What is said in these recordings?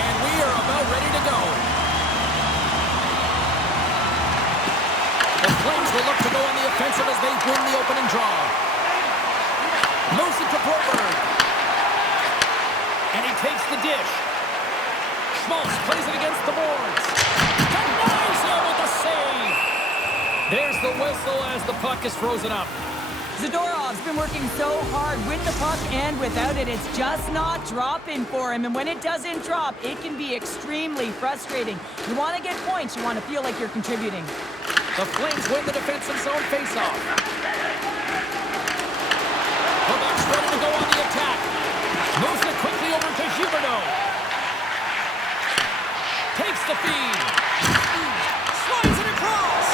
And we are about ready to go. The Flames will look to go on the offensive as they win the opening draw. Moves it to Broberg. And he takes the dish. Schmaltz plays it against the boards. Denies him with the save. There's the whistle as the puck is frozen up. Zadorov's been working so hard with the puck and without it. It's just not dropping for him. And when it doesn't drop, it can be extremely frustrating. You want to get points. You want to feel like you're contributing. The Flames win the defensive zone faceoff. Quebec's ready to go on the attack. Moves it quickly over to Huberdeau. Takes the feed. Slides it across.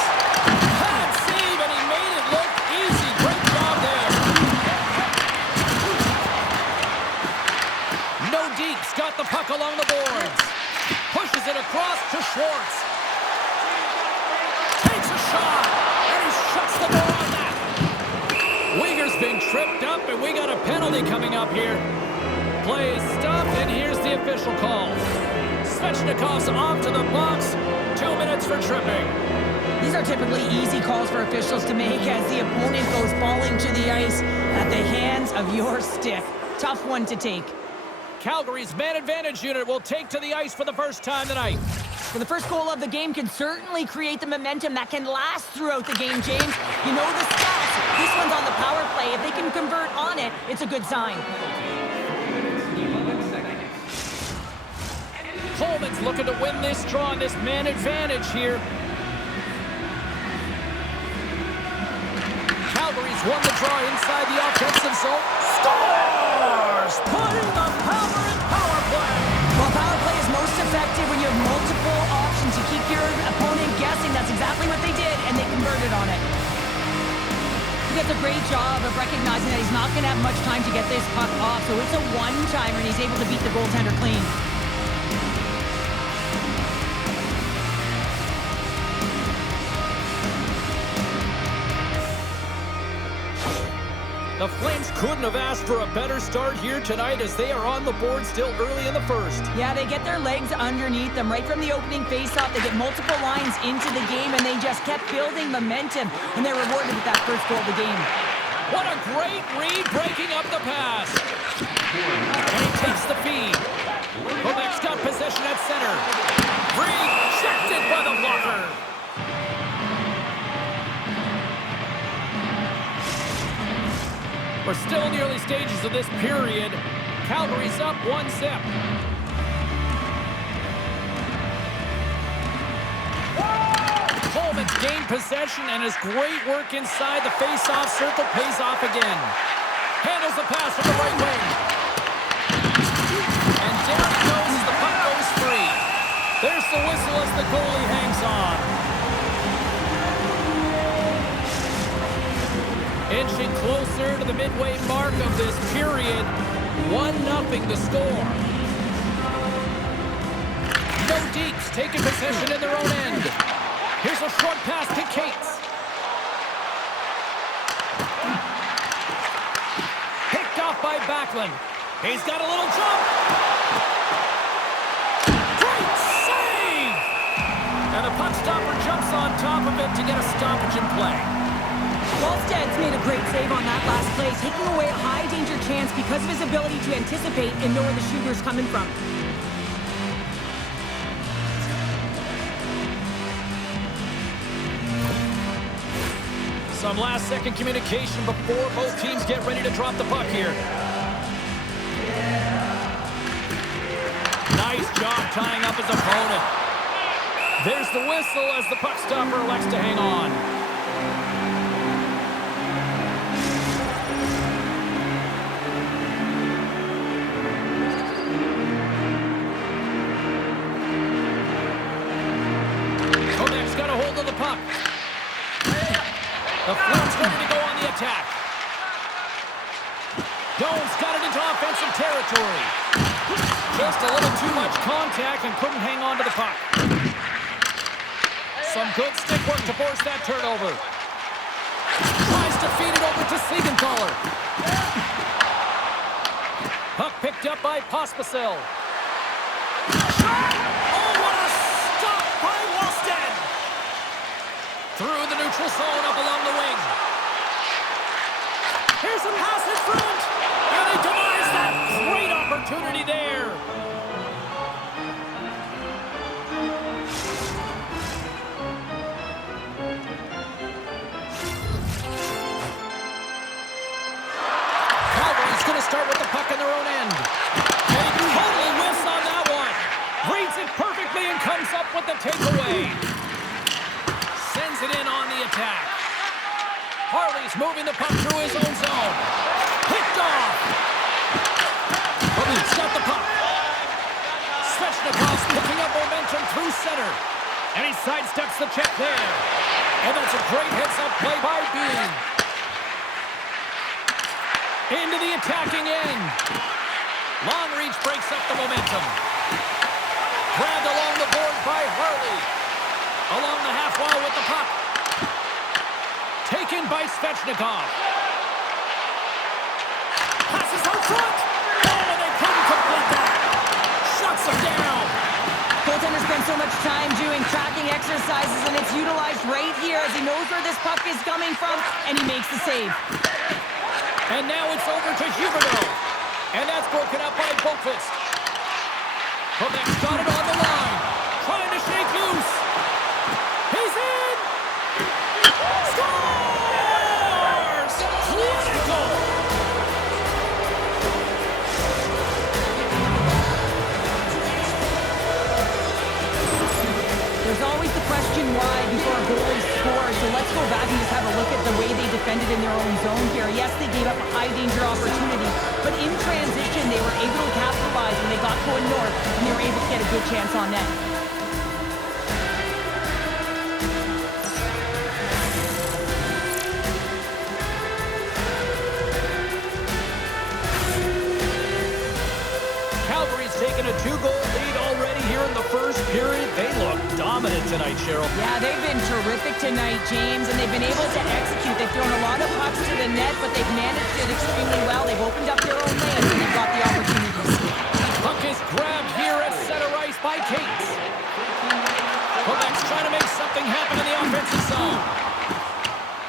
Bad save, and he made it look easy. Great job there. Nordiques got the puck along the boards. Pushes it across to Schwartz. Takes a shot, and he shuts the door on that. Weegar's been tripped up, and we got a penalty coming up here. Play is stopped, and here's the official call. Svechnikov's off to the box. 2 minutes for tripping. These are typically easy calls for officials to make as the opponent goes falling to the ice at the hands of your stick. Tough one to take. Calgary's man advantage unit will take to the ice for the first time tonight. So the first goal of the game can certainly create the momentum that can last throughout the game, James. You know the stats. This one's on the power play. If they can convert on it, it's a good sign. Coleman's looking to win this draw on this man advantage here. Calgary's won the draw inside the offensive zone. Scores! Putting the power in power play. Well, power play is most effective when you have multiple options. You keep your opponent guessing. That's exactly what they did, and they converted on it. He does a great job of recognizing that he's not going to have much time to get this puck off, so it's a one-timer, and he's able to beat the goaltender clean. The Flames couldn't have asked for a better start here tonight as they are on the board still early in the first. Yeah, they get their legs underneath them right from the opening faceoff. They get multiple lines into the game, and they just kept building momentum, and they're rewarded with that first goal of the game. What a great read breaking up the pass. And he takes the feed. Quebec's got possession at center. Rejected by the blocker. We're still in the early stages of this period. Calgary's up 1-0. Coleman's gained possession, and his great work inside the face-off circle pays off again. Handles the pass from the right wing. And down it goes as the puck goes free. There's the whistle as the goalie hangs on. Inching closer to the midway mark of this period. 1-0 the score. Nordiques taking possession in their own end. Here's a short pass to Cates. Picked off by Backlund. He's got a little jump. Great save! And the puck stopper jumps on top of it to get a stoppage in play. Wallstedt's made a great save on that last play, taking away a high-danger chance because of his ability to anticipate and know where the shooter's coming from. Some last-second communication before both teams get ready to drop the puck here. Nice job tying up his opponent. There's the whistle as the puck stopper elects to hang on. Quebec's got a hold of the puck. The Flames ready to go on the attack. Jones got it into offensive territory. Just a little too much contact and couldn't hang on to the puck. Some good stick work to force that turnover. Tries to feed it over to Siegenthaler. Puck picked up by Pospisil. Through the neutral zone, up along the wing. Here's a pass in front. And he denies that. Great opportunity there. Calgary's going to start with the puck in their own end. And he totally whiffs on that one. Reads it perfectly and comes up with the takeaway. Sends it in on the attack. Harley's moving the puck through his own zone. Picked off. He's got the puck. Svechnikov's picking up momentum through center. And he sidesteps the check there. And that's a great heads-up play by Bean. Into the attacking end. Long reach breaks up the momentum. Grabbed along the board by Harley. Along the half wall with the puck. Taken by Svechnikov. Passes out front. Oh, they couldn't complete that. Shuts him down. Goaltender spends so much time doing tracking exercises, and it's utilized right here as he knows where this puck is coming from, and he makes the save. And now it's over to Huberdeau. And that's broken up by Boqvist. Quebec's got it on the line. Trying to shake loose. He's in! Scores! Critical! There's always the question why before a goalie scores, so let's go back and just have a look at the way they defended in their own zone here. Yes, they gave up a high-danger opportunity, but in transition, they were able to capitalize when they got going north, and they were able to get a good chance on net. Calgary's taken a 2-goal lead already here in the first period. They look dominant tonight, Cheryl. Yeah, they've been terrific tonight, James, and they've been able to execute. They've thrown a lot of pucks to the net, but they've managed it extremely well. They've opened up their own lanes, and they've got the opportunities. Puck is grabbed here at center ice by Cates. Quebec's trying to make something happen in the offensive zone.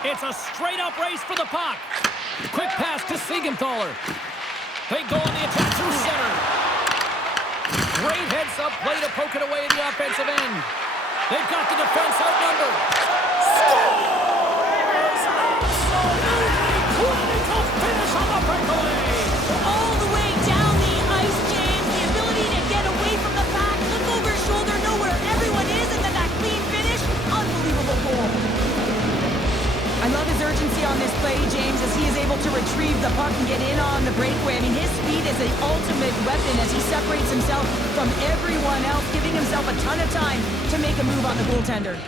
It's a straight-up race for the puck. Quick pass to Siegenthaler. They go on the attack through center. Great heads-up play to poke it away in the offensive end. They've got the defense outnumbered. Scores! Absolutely critical finish on the breakaway. All the way down the ice, James. The ability to get away from the pack, look over his shoulder, know where everyone is, and then that clean finish. Unbelievable goal. I love his urgency on this play, James, as he is able to retrieve the puck and get in on the breakaway. I mean, his speed is the ultimate weapon as he separates himself from everyone else, giving himself a ton of time to make a move on the goaltender.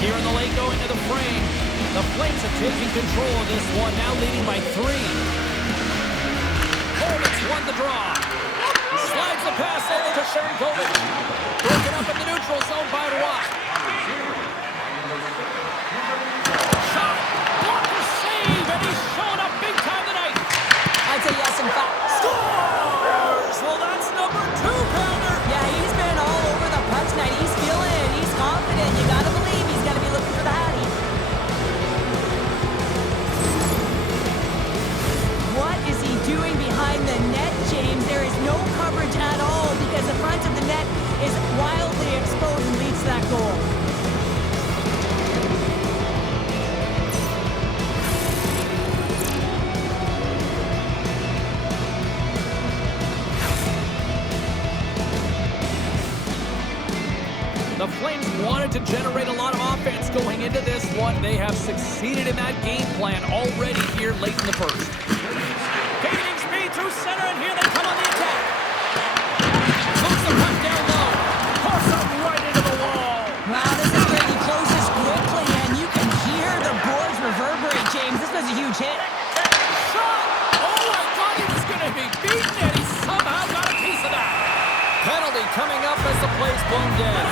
Here in the late going to the frame. The Flames have taken control of this one, now leading by 3. Kovacs won the draw. Slides the pass over to Sharangovich. Broken up in the neutral zone by Roy. Shot. Blocker save. And he's showing up big time tonight. I'd say yes, in fact. Scores! Well, that's number 2-pounder. Yeah, he's been all over the puck tonight. He's feeling it. He's confident. You gotta believe he's gonna be looking for the Hattie. What is he doing behind the net, James? There is no coverage at all because the front of the net is wildly exposed and leads to that goal. The Flames wanted to generate a lot of offense going into this one. They have succeeded in that game plan already here late in the first. Gaining speed through center, and here they come on the attack. Moves the puck down low. Pours up right into the wall. Wow, this is where he closes quickly, and you can hear the boards reverberate, James. This was a huge hit. Shot! Oh, I thought he was going to be beaten, and he somehow got a piece of that. Penalty coming up as the play's blown dead.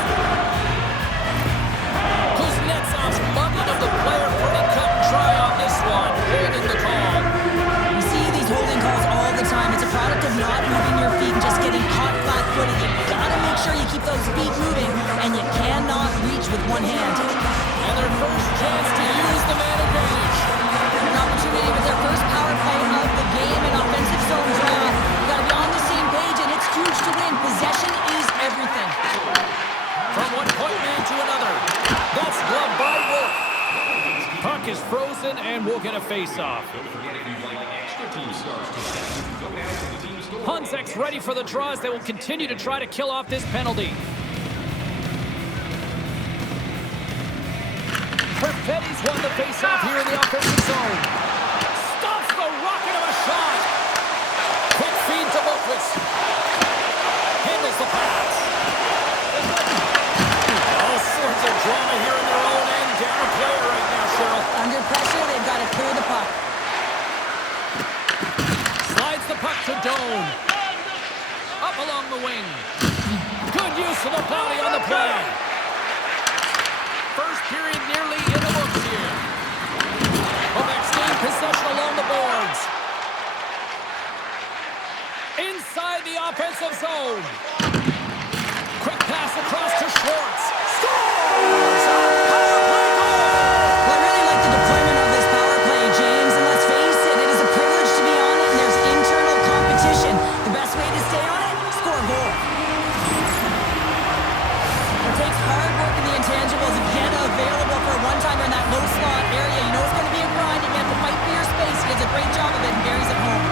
Kuznetsov's mugging of the player pretty cut and dry on this one, holding the call. You see these holding calls product of not moving your feet and just getting caught flat-footed. You gotta make sure you keep those feet moving, and you cannot reach with one hand. And their first chance to use the man advantage. An opportunity with their first power play of the game and offensive zone draw. You gotta be on the same page, and it's huge to win. Possession is everything. From one point man to another. That's gloved by Wolf. Puck is frozen, and we'll get a face-off. Hunsek's ready for the draws. They will continue to try to kill off this penalty. Perfetti's won the face-off here in the offensive zone. Stops the rocket of a shot. Quick feed to Boquist. Handles the pass. All sorts of drama here in their own end. Down a player right now, Cheryl. Under pressure, they've got to clear the puck. Slides the puck to Doan. Up along the wing. Good use of the body on the play. First period nearly in the books here. Quebec's gained possession along the boards. Inside the offensive zone. Quick pass across to Schwartz. Scores! A power play goal! Well, I really like the deployment of this power play, James, and let's face it, it is a privilege to be on it, and there's internal competition. The best way to stay on it, score a goal. It takes hard work in the intangibles, again available for a one-timer in that low slot area. You know it's going to be a grind, you have to fight for your space. He does a great job of it, and Barry's at home.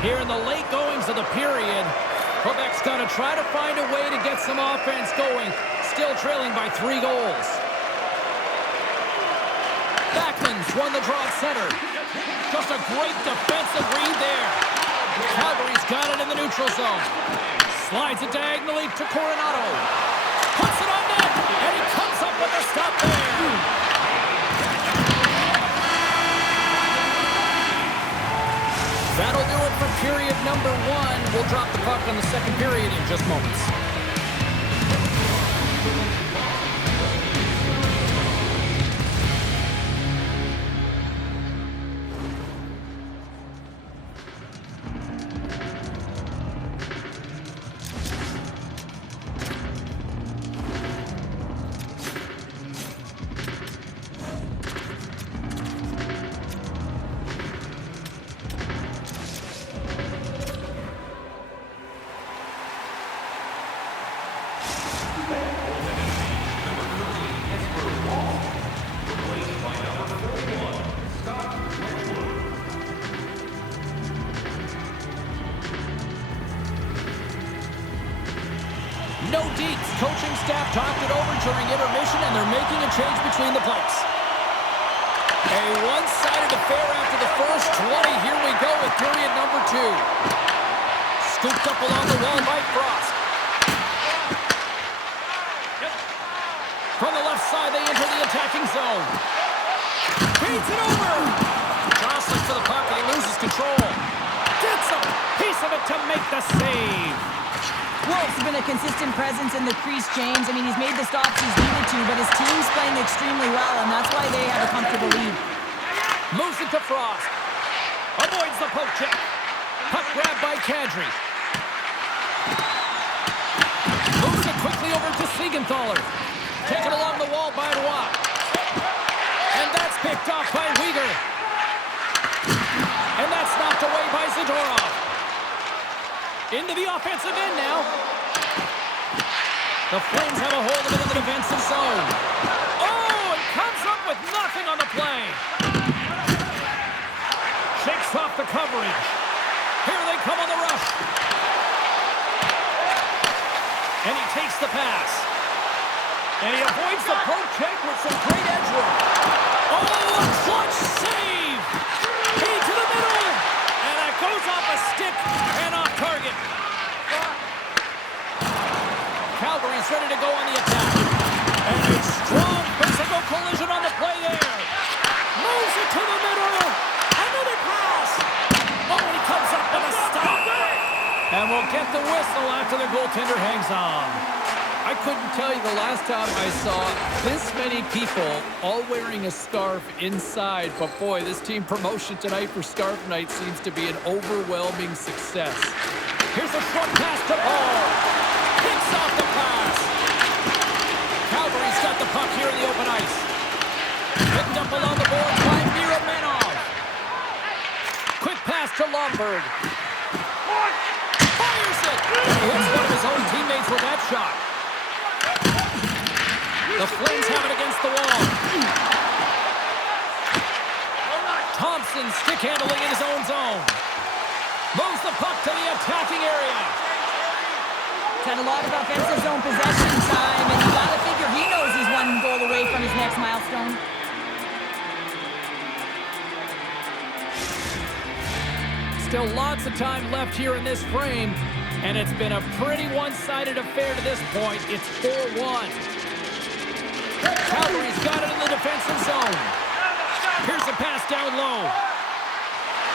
Here in the late goings of the period, Quebec's going to try to find a way to get some offense going, still trailing by 3 goals. Backlund's won the draw at center. Just a great defensive read there. Calgary's got it in the neutral zone. Slides it diagonally to Coronado. Puts it on net, and he comes up with a stop there. That'll do it for period number 1. We'll drop the puck on the second period in just moments. Nordiques coaching staff talked it over during intermission, and they're making a change between the plates. A one-sided affair after the first 20. Here we go with period number 2. Scooped up along the wall by Frost. From the left side, they enter the attacking zone. Feeds it over. Jostling for the puck, and he loses control. Gets a piece of it to make the save. Wolf's been a consistent presence in the crease, James. I mean, he's made the stops he's needed to, but his team's playing extremely well, and that's why they have a comfortable lead. Moves it to Frost. Avoids the poke check. Puck grabbed by Kadri. Moves it quickly over to Siegenthaler. Taken along the wall by Roy. And that's picked off by Uyghur. And that's knocked away by Zadorov. Into the offensive end now. The Flames have a hold of it in the defensive zone. Oh, and comes up with nothing on the play. Shakes off the coverage. Here they come on the rush. And he takes the pass. And he avoids the poke check with some great edge work. Oh, a clutch save! Key to the middle! And that goes off a stick and off target. And we'll get the whistle after the goaltender hangs on. I couldn't tell you the last time I saw this many people all wearing a scarf inside. But boy, this team promotion tonight for Scarf Night seems to be an overwhelming success. Here's a short pass to Paul. Picks off the pass. Calgary's got the puck here in the open ice. Picked up along the boards by Miromanov. Quick pass to Lomberg. Fires it! He hits one of his own teammates with that shot. The Flames have it against the wall. Thompson stick handling in his own zone. Moves the puck to the attacking area. He's had a lot of offensive zone possession time, and you gotta figure he knows he's one goal away from his next milestone. Still lots of time left here in this frame, and it's been a pretty one-sided affair to this point. It's 4-1. Calgary's got it in the defensive zone. Here's the pass down low.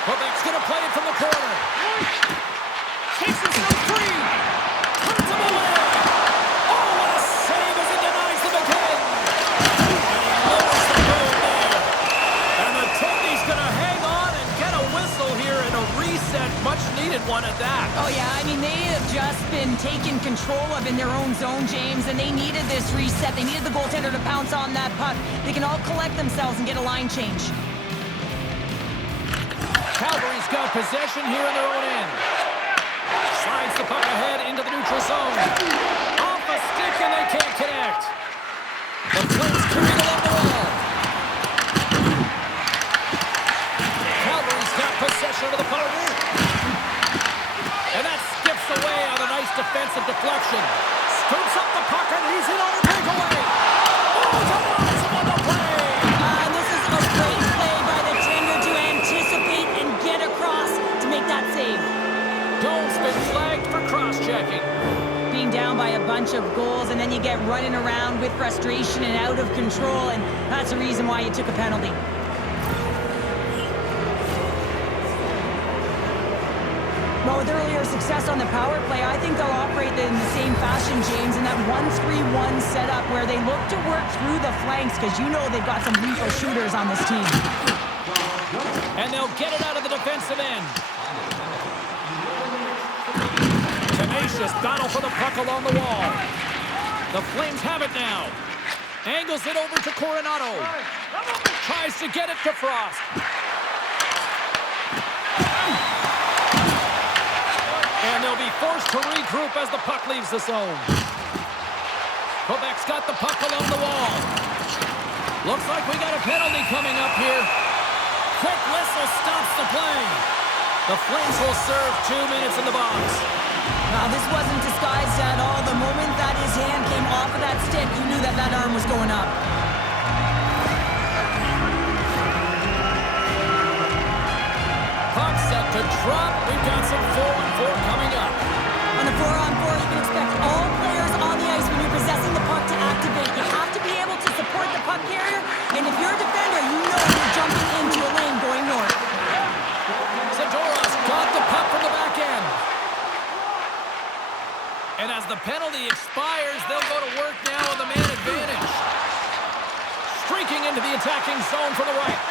Quebec's going to play it from the corner. Takes himself free. Turns him away. Oh, what a save as he denies them again. And he lowers the boom there. And the Toki's going to hang on and get a whistle here and a reset. Much needed one at that. Oh, yeah, I mean, they have just been taken control of in their own zone, James, and they needed this reset. They needed the goaltender to pounce on that puck. They can all collect themselves and get a line change. Calgary's got possession here in their own end. Slides the puck ahead into the neutral zone. Off a stick and they can't connect. The Flames carry it along the wall. Calgary's got possession of the puck. And that skips away on a nice defensive deflection. Scoops up the puck and he's in on a breakaway. Oh, it's a wonderful play. And this is a great play by the tender to anticipate and get across to make that save. Dome's been flagged for cross-checking. Being down by a bunch of goals, and then you get running around with frustration and out of control, and that's the reason why you took a penalty. Well, with earlier success on the power play, I think they'll operate in the same fashion, James, in that 1-3-1 setup where they look to work through the flanks, because you know they've got some lethal shooters on this team. And they'll get it out of the defensive end. Tenacious battle for the puck along the wall. The Flames have it now. Angles it over to Coronado. Tries to get it to Frost. And they'll be forced to regroup as the puck leaves the zone. Quebec's got the puck along the wall. Looks like we got a penalty coming up here. Quick whistle stops the play. The Flames will serve 2 minutes in the box. Now, this wasn't disguised at all. The moment that his hand came off of that stick, you knew that that arm was going up. Puck set to drop. We've got some 4-on-4 coming up. On the 4-on-4, you can expect all players on the ice when you're possessing the puck to activate. You have to be able to support the puck carrier, and if you're a defender, you know you're jumping into a lane going north. Zadoras got the puck from the back end. And as the penalty expires, they'll go to work now on the man advantage. Streaking into the attacking zone from the right.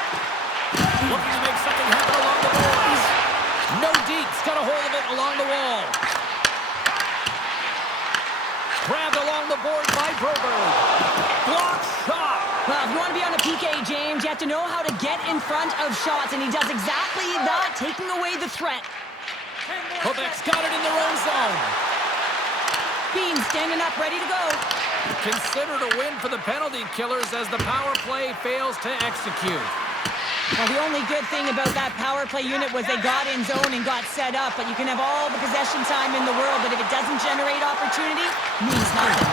Looking to make something happen along the boards. Nordiques got a hold of it along the wall. Grabbed along the board by Broberg. Block shot. Well, if you want to be on a PK, James, you have to know how to get in front of shots, and he does exactly that, taking away the threat. Quebec's got it in their own zone. Bean standing up, ready to go. Considered a win for the penalty killers as the power play fails to execute. Well, the only good thing about that power play unit was they got in zone and got set up, but you can have all the possession time in the world, but if it doesn't generate opportunity, it means nothing.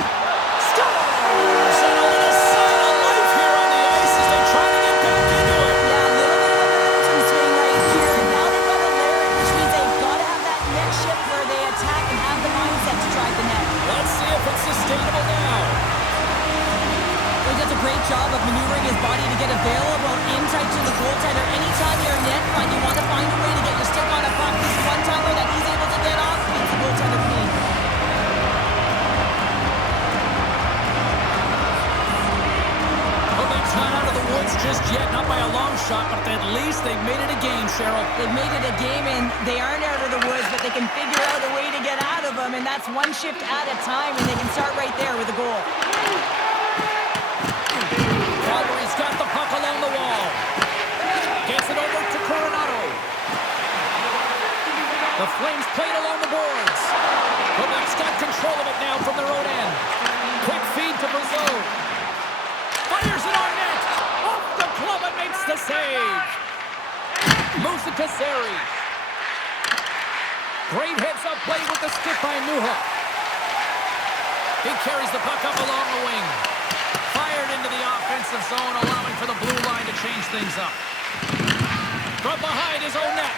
Scores! And a little sign of life here on the ice as they try to get back into it. Yeah, a little bit of a momentum swing right here. Now they've got a lyric, which means they've got to have that next shift where they attack and have the mindset to drive the net. Let's see if it's sustainable now. He does a great job of maneuvering his body to get available in tight to the goaltender. Anytime you're net front, you want to find a way to get your stick on a puck. This one-timer that he's able to get off means Cheryl. They've made it a game, and they aren't out of the woods, but they can figure out a way to get out of them, and that's one shift at a time, and they can start right there with a goal. Calgary's got the puck along the wall. Gets it over to Coronado. The Flames played along the boards. Quebec's got control of it now from their own end. Quick feed to Brazeau. Fires it on net. Off the glove and makes the save. Moves it to Seri. Great heads-up play with the stick by Newhook. He carries the puck up along the wing. Fired into the offensive zone, allowing for the blue line to change things up. From behind his own net.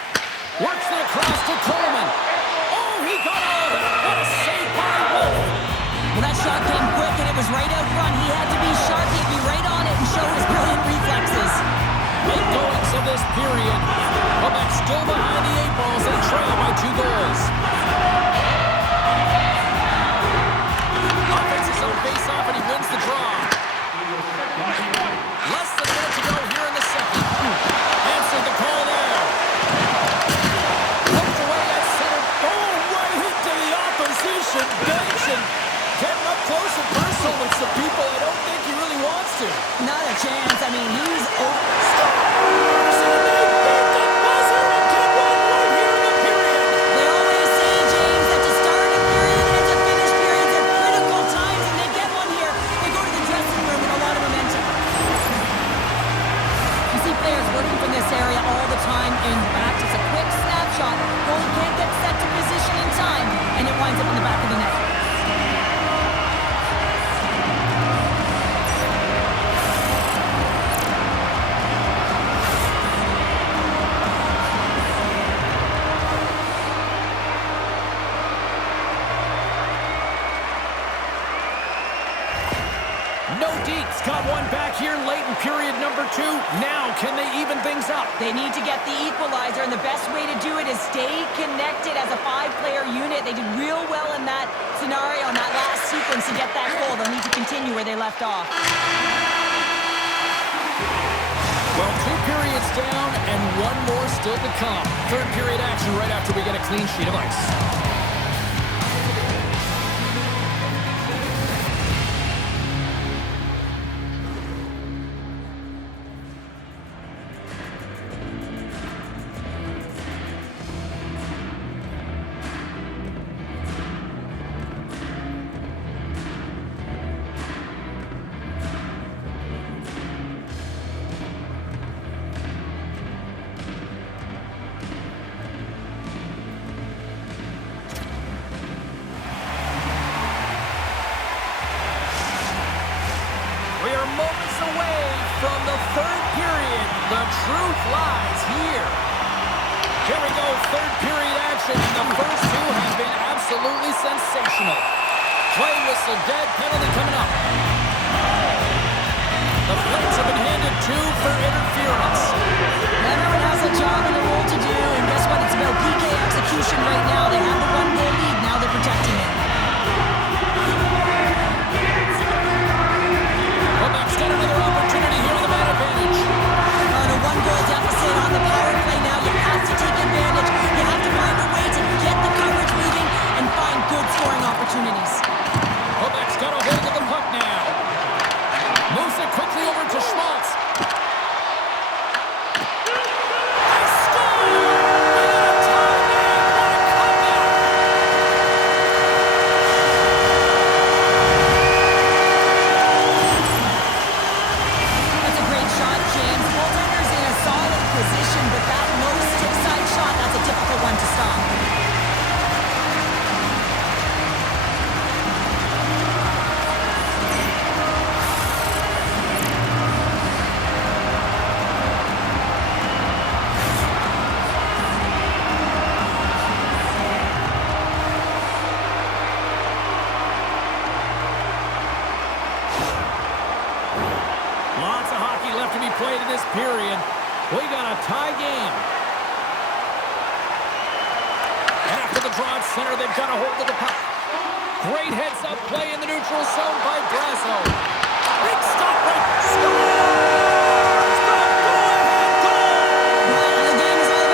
Works it across to Coleman. Oh, he got all of it. What a save by Wolf. Well, that shot came quick, and it was right out front. He had to be sharp. He'd be right on it and show his brilliant reflexes. Late goings of this period. Quebec still behind the 8 balls. They trail by 2 goals. Offense is on face-off, and he wins the draw. Less than a minute to go here in the second. Answered the call there. Poked away at center. Oh, right into the opposition bench, and getting up close and personal with some people I don't think he really wants to. Not a chance. I mean, he's over. They always say, James, that to start a period and to finish periods are critical times, and they get one here. They go to the dressing room with a lot of momentum. You see players working from this area all the time in practice. A quick snapshot. Goalie can't get set to position in time, and it winds up in the back of the net. Nordiques got one back here late in period number 2. Now, can they even things up? They need to get the equalizer, and the best way to do it is stay connected as a 5-player unit. They did real well in that scenario, in that last sequence, to get that goal. They'll need to continue where they left off. Well, 2 periods down and 1 more still to come. Third period action right after we get a clean sheet of ice. Moments away from the third period. The truth lies here. Here we go, third period action. The first 2 have been absolutely sensational. Play whistle dead, penalty coming up. The Flames have been handed 2 for interference. Everyone has a job and a role to do, and guess what? It's about PK execution right now. They have the 1-goal lead. Now they're protecting it. Quebec's got another opportunity here with the man advantage. On a 1-goal deficit on the power play now, you have to take advantage. You have to find a way to get the coverage moving and find good scoring opportunities. Quebec's got a hold of the puck now. Moves it quickly over to Schmaltz. They score! We got a tie game. What a comeback! That's a great shot, James. Goaltender's in a solid position, but that low stick-side shot, that's a difficult one to stop. Lots of hockey left to be played in this period. We got a tie game. And after the draw at center, they've got a hold of the puck. Great heads-up play in the neutral zone by Brazeau. Big stop right. Scores! The go-ahead goal! Well, the game is all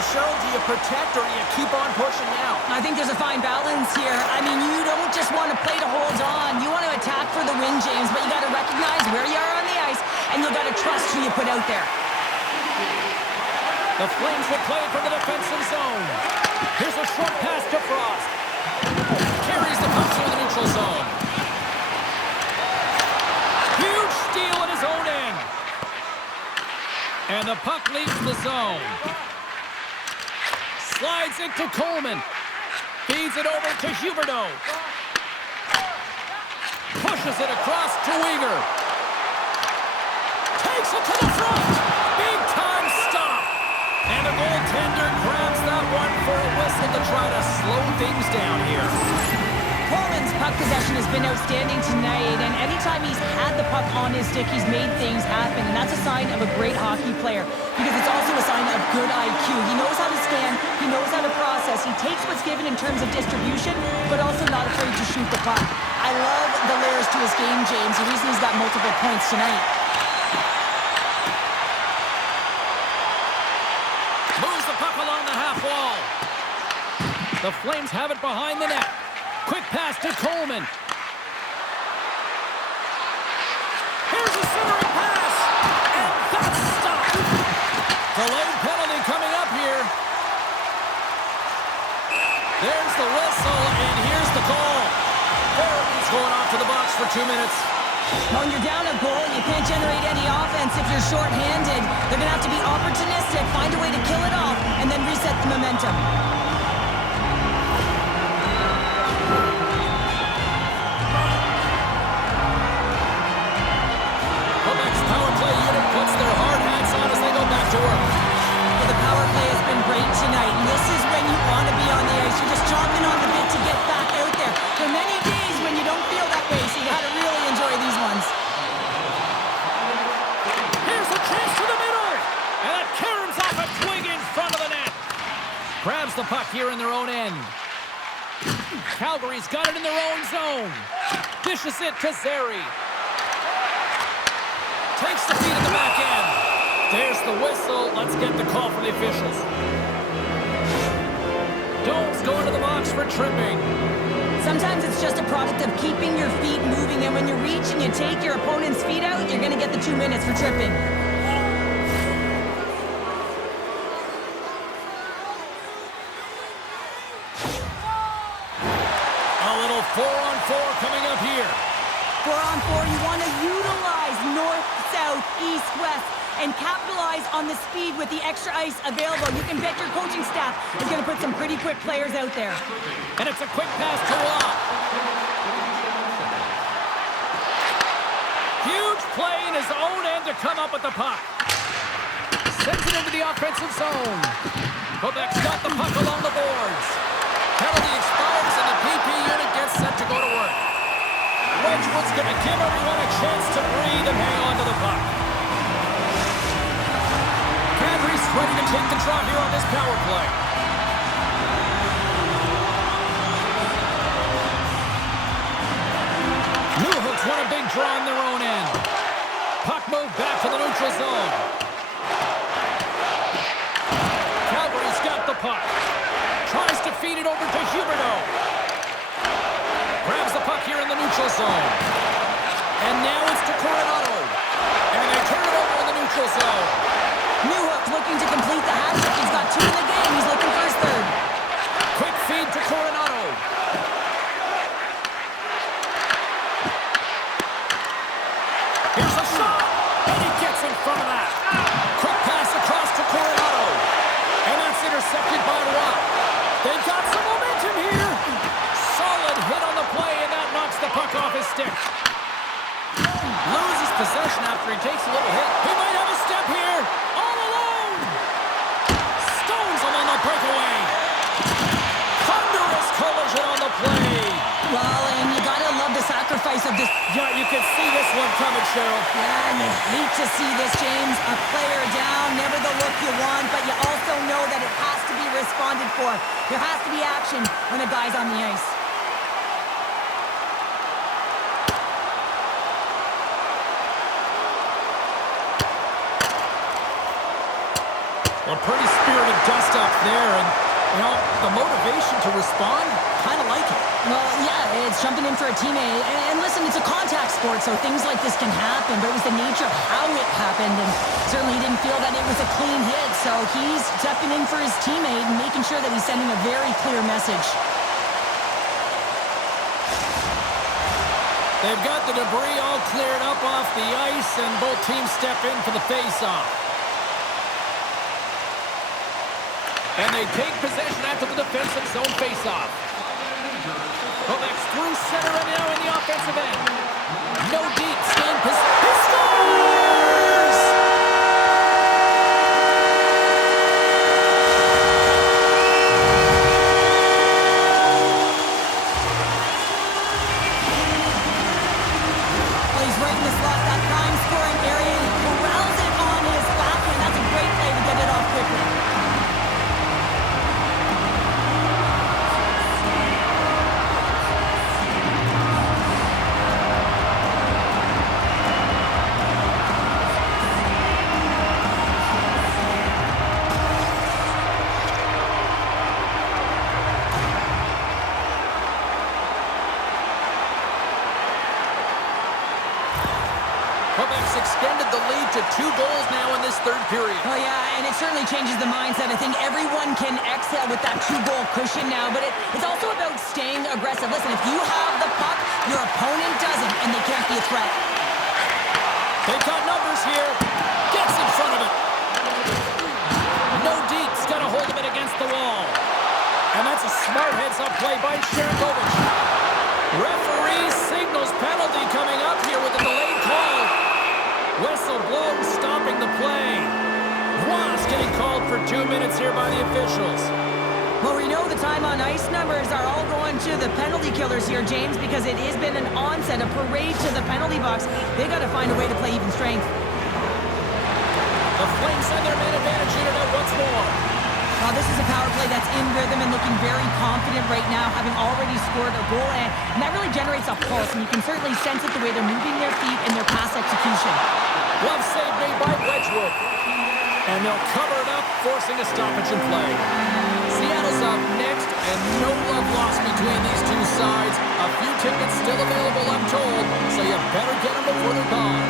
So, Cheryl, do you protect or do you keep on pushing now? I think there's a fine balance here. I mean, you don't just want to play to hold on. You want to attack for the win, James, but you got to recognize where you are on the ice, and you got to trust who you put out there. The Flames will play from the defensive zone. Here's a short pass to Frost. Carries the puck through the neutral zone. Huge steal at his own end. And the puck leaves the zone. Slides it to Coleman. Feeds it over to Huberdeau. Pushes it across to Weegar. Takes it to the front. Big time stop. And the goaltender grabs that one for a whistle to try to slow things down here. Coleman's puck possession has been outstanding tonight, and anytime he's had the puck on his stick, he's made things happen, and that's a sign of a great hockey player, because it's also a sign of good IQ. He knows how to scan, he knows how to process, he takes what's given in terms of distribution, but also not afraid to shoot the puck. I love the layers to his game, James. The reason he's got multiple points tonight. Moves the puck along the half wall. The Flames have it behind the net. Quick pass to Coleman. Here's a centering pass. And that's stopped. Delayed penalty coming up here. There's the whistle, and here's the call. He's going off to the box for 2 minutes. When you're down a goal, you can't generate any offense if you're shorthanded. They're going to have to be opportunistic, find a way to kill it off, and then reset the momentum. Quebec's power play unit puts their hard hats on as they go back to work. Well, the power play has been great tonight, and this is when you want to be on the ice. You're just chomping on the bit to get back out there. There are many days when you don't feel that way, so you got to really enjoy these ones. Here's a chance to the middle, and it caroms off a twig in front of the net. Grabs the puck here in their own end. Calgary's got it in their own zone. Dishes it to Zary. Takes the feed at the back end. There's the whistle. Let's get the call from the officials. Dome's going to the box for tripping. Sometimes it's just a product of keeping your feet moving, and when you reach and you take your opponent's feet out, you're going to get the 2 minutes for tripping. A little 4-on-4 coming up here. 4-on-4, you want to utilize north, south, east, west, and capitalize on the speed with the extra ice available. You can bet your coaching staff is going to put some pretty quick players out there. And it's a quick pass to Watt. Huge play in his own end to come up with the puck. Sends it into the offensive zone. Quebec's got the puck along the boards. Penalty expires and the PP unit gets set to go to work. Wedgwood's going to give everyone a chance to breathe and hang on to the puck. Cadry's ready to take the draw here on this power play. Newhook's won a big draw in their own end. Puck moved back to the neutral zone. Calgary's got the puck. Tries to feed it over to Huberdeau. Grabs the puck here in the neutral zone. And now it's to Coronado. And they turn it over in the neutral zone. Newhook looking to complete the hat trick. He's got 2 in the game. He's looking for his third. Quick feed to Coronado. Here's a shot. And he gets in front of that. Quick pass across to Coronado. And that's intercepted by Watt. They've got some momentum here. Solid hit on the play, and that knocks the puck off his stick. Loses possession after he takes a little hit. He might have a step here. All alone. Stones him on the breakaway. Thunderous collision on the play. Well, and you gotta love the sacrifice of this. Yeah, you can see this one coming, Cheryl. Yeah, and you hate to see this, James. A player down, never the look you want, but you also know that it has to be responded for. There has to be action when a guy's on the ice. Well, pretty spirited dust-up there, and, you know, the motivation to respond, kind of like it. Well, yeah, it's jumping in for a teammate. And listen, it's a contact sport, so things like this can happen, but it was the nature of how it happened, and certainly he didn't feel that it was a clean hit, so he's stepping in for his teammate and making sure that he's sending a very clear message. They've got the debris all cleared up off the ice, and both teams step in for the face-off. And they take possession after the defensive zone face-off. Quebec's through center and now in the offensive end. No deep, stay in position. He scores! Well, he's right in the slot, that prime scoring area. He corrals it on his backhand. That's a great play to get it off quickly. Quebec's extended the lead to 2 goals now in this third period. Oh, yeah, and it certainly changes the mindset. I think everyone can exhale with that 2-goal cushion now, but it's also about staying aggressive. Listen, if you have the puck, your opponent doesn't, and they can't be a threat. They've got numbers here. Gets in front of it. No deep's got a hold of it against the wall. And that's a smart heads-up play by Sharakovich. Referee signals penalty coming up here with a delayed call. Whistle blown, stopping the play. Ross getting called for 2 minutes here by the officials. Well, we know the time on ice numbers are all going to the penalty killers here, James, because it has been an onset, a parade to the penalty box. They got to find a way to play even strength. The Flames send their man advantage unit out once more. Well, this is a power play that's in rhythm and looking very confident right now, having already scored a goal, and that really generates a pulse, and you can certainly sense it the way they're moving their feet and their pass execution. Glove save made by Wedgwood. And they'll cover it up, forcing a stoppage in play. Seattle's up next, and no love lost between these two sides. A few tickets still available, I'm told, so you better get them before they're gone.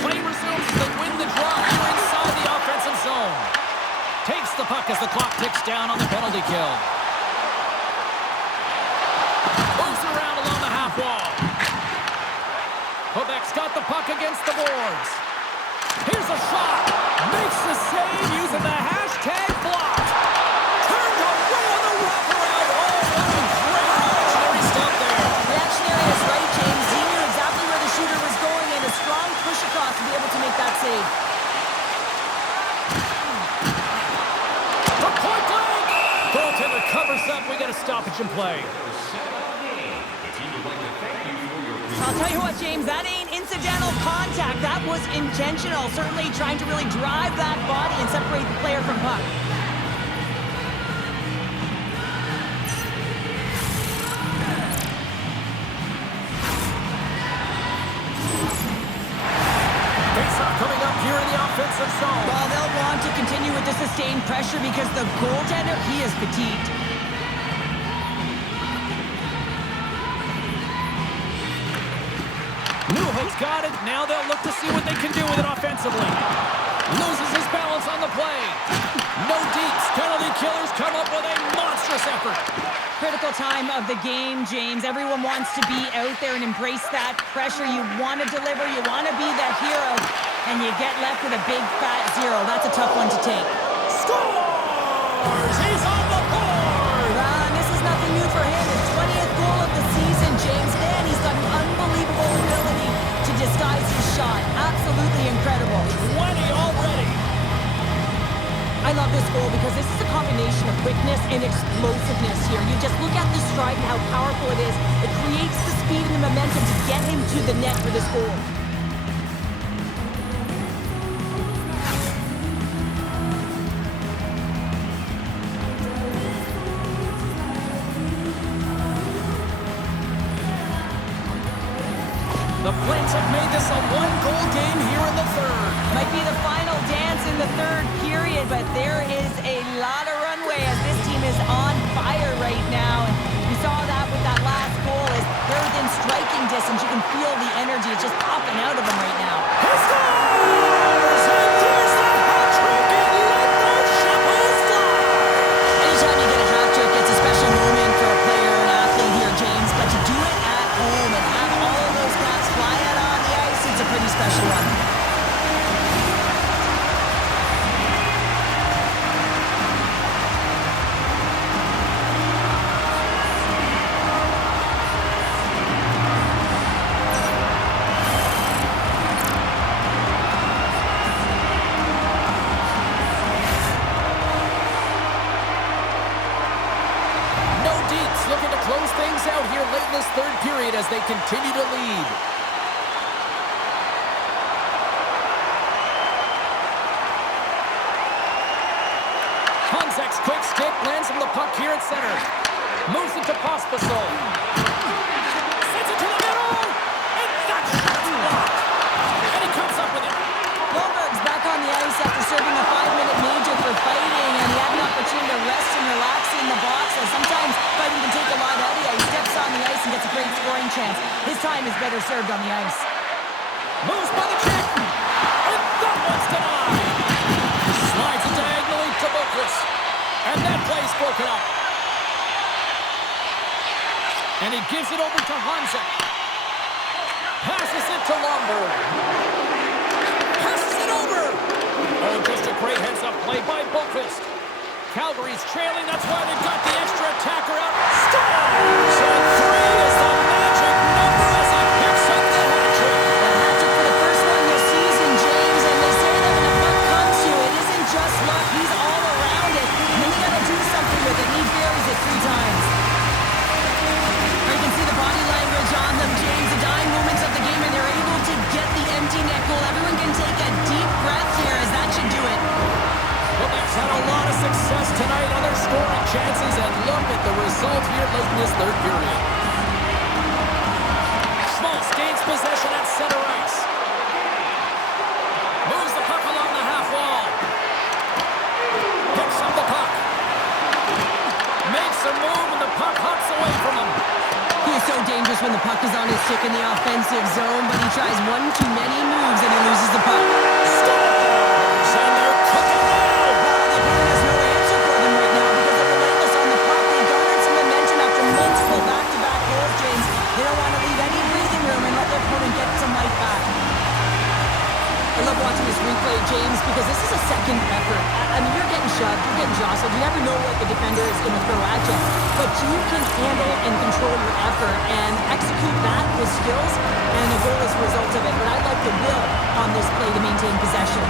Play resumes as they win the draw here inside the offensive zone. Takes the puck as the clock ticks down on the penalty kill. Moves around along the half wall. Quebec's got the puck against the boards. Here's a shot. Makes the save using the hashtag block. Turned away on the wraparound. Oh, what a great reactionary stop there. Reactionary is right, James. He knew exactly where the shooter was going, and a strong push across to be able to make that save. The point blank. Goaltender covers up. We got a stoppage in play. I'll tell you what, James, that ain't incidental contact. That was intentional. Certainly trying to really drive that body and separate the player from puck. Face-off coming up here in the offensive zone. Well, they'll want to continue with the sustained pressure because the goaltender, he is fatigued. Newhook's got it. Now they'll look to see what they can do with it offensively. Loses his balance on the play. No deeps. Penalty killers come up with a monstrous effort. Critical time of the game, James. Everyone wants to be out there and embrace that pressure. You want to deliver. You want to be the hero. And you get left with a big fat 0. That's a tough one to take. Scores! He's on the board! This is nothing new for him. His 20th goal of the season, James. And he's got an unbelievable ability to disguise his shot. Absolutely incredible. 20 already. I love this goal because this is a combination of quickness and explosiveness here. You just look at the stride and how powerful it is. It creates the speed and the momentum to get him to the net for this goal. The Flames have made this a one-goal game here in the third. Might be the final dance in the third period, but there is a lot of runway as this team is on fire right now. And we saw that with that last goal as they're within striking distance. You can feel the energy. It's just popping out of them right now. He scores! And there's the hat trick and let those shovels fly! Anytime you get a hat trick, it's a special moment for a player and athlete here, James. But to do it at home and have all of those caps fly out on the ice, it's a pretty special one. Looking to close things out here late in this third period as they continue to lead. Honzek's quick stick lands from the puck here at center. Moves it to Pospisil. Sends it to the middle. And that shot's blocked. And he comes up with it. Goldberg's back on the ice after serving a 5-minute major for fighting, and he had an opportunity to rest and relax in the box. So sometimes fighting can take a lot out of you. He steps on the ice and gets a great scoring chance. His time is better served on the ice. Moves by the check. And that one's denied. Slides it diagonally to Boquist. And that play's broken up. And he gives it over to Honzek. Passes it to Lomberg. Passes it over. Oh, just a great heads-up play by Boquist. Calgary's trailing. That's why they've got the extra attacker out. Scores! And 3 is the magic number as he picks up the hat trick. A hat trick for the first one this season, James. And they say that when a puck comes to you, it isn't just luck. He's all around it. And then you got to do something with it. And he buries it 3 times. You can see the body language on them, James. The dying moments of the game, and they're able to get the empty net goal. Everyone can take a deep breath here, as that should do it. Quebec's had a lot of success tonight on their scoring chances, and look at the result here late in this third period. Schmaltz gains possession at center ice. Moves the puck along the half wall. Picks up the puck. Makes a move, and the puck hops away from him. He is so dangerous when the puck is on his stick in the offensive zone, but he tries one too many moves and he loses the puck. Scores! And they're cooking now! The opponent has no answer for them right now because they're relentless on the puck. They garnered some momentum after multiple back-to-back goals, James. They don't want to leave any breathing room and let their opponent get some life back. I love watching this replay, James, because this is a second effort. I mean, you're getting shoved, you're getting jostled. You never know what the defender is going to throw at you. But you can handle and control your effort and execute that with skills, and a goal is a result of it. But I like the will on this play to maintain possession.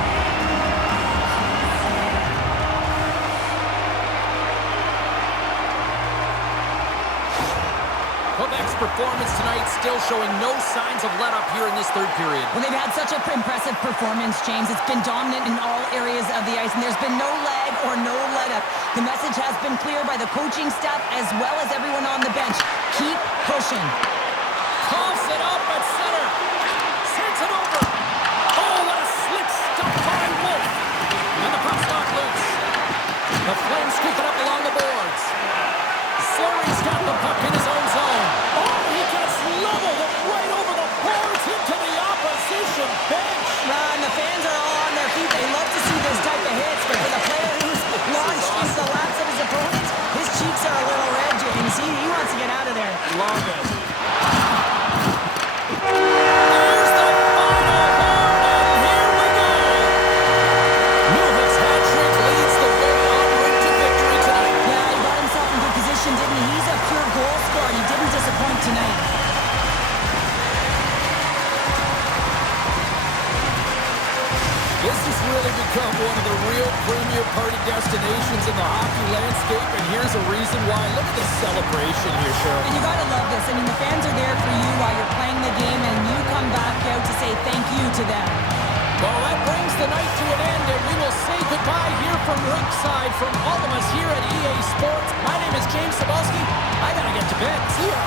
Quebec's performance tonight still showing no signs of let-up here in this third period. Well, they've had such an impressive performance, James. It's been dominant in all areas of the ice, and there's been no lag or no let-up. The message has been clear by the coaching staff as well as everyone on the bench. Keep pushing. Coughs it up at center. Sends it over. Oh, what a slick stop by Wolf. And the puck's knocked loose. The Flames scoop it up along the boards. Fleury's got the puck in his own zone. Oh, he gets leveled right over the boards into the opposition bench. And the fans are all on their feet. They love to see this type of hits, but for the player who's launched into the laps of his opponent, his cheeks are a little red, James. He wants to get out of there. Love it. There's the final horn, and here we go. Newhook's hat trick leads the way en route to victory tonight. Yeah, he got himself in good position, didn't he? He's a pure goal scorer. He didn't disappoint tonight. This has really become one of the real premier party destinations in the hockey landscape, and here's a reason why. Look at the celebration here, Cheryl. And you gotta love this. I mean, the fans are there for you while you're playing the game, and you come back out to say thank you to them. Well, that brings the night to an end, and we will say goodbye here from ringside from all of us here at EA Sports. My name is James Cebulski. I gotta get to bed. See ya.